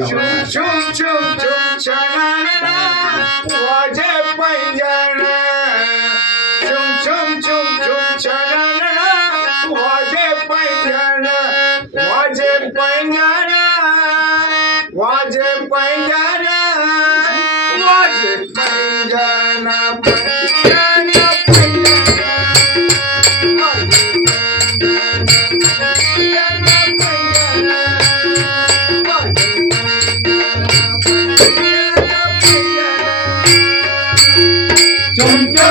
Shoo shoo shoo shoo shoo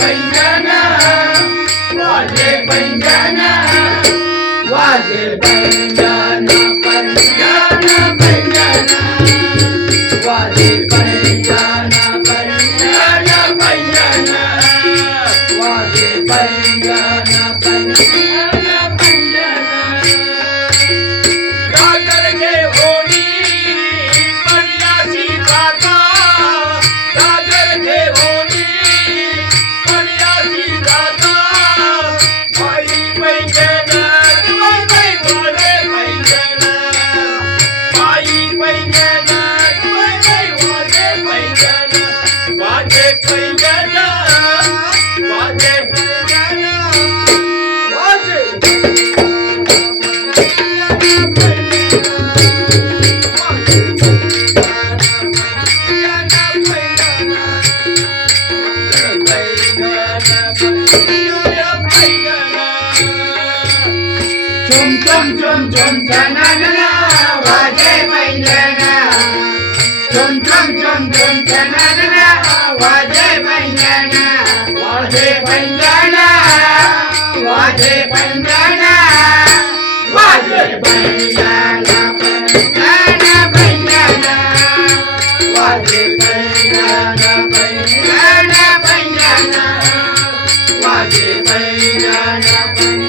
पैंजना Waze पैंजना Waze पैंजना पैंजना Jum jum jum jum jum jum jum jum jum jum jum jum Yeah.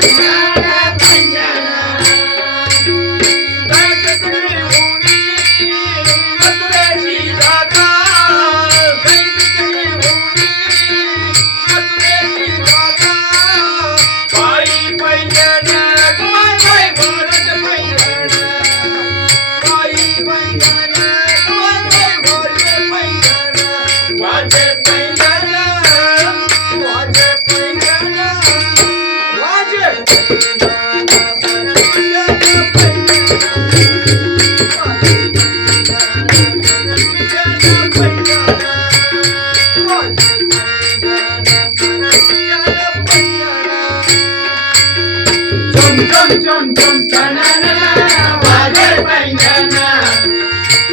Jump, jump, jump, jump, na na na, water, na na.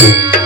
Yeah.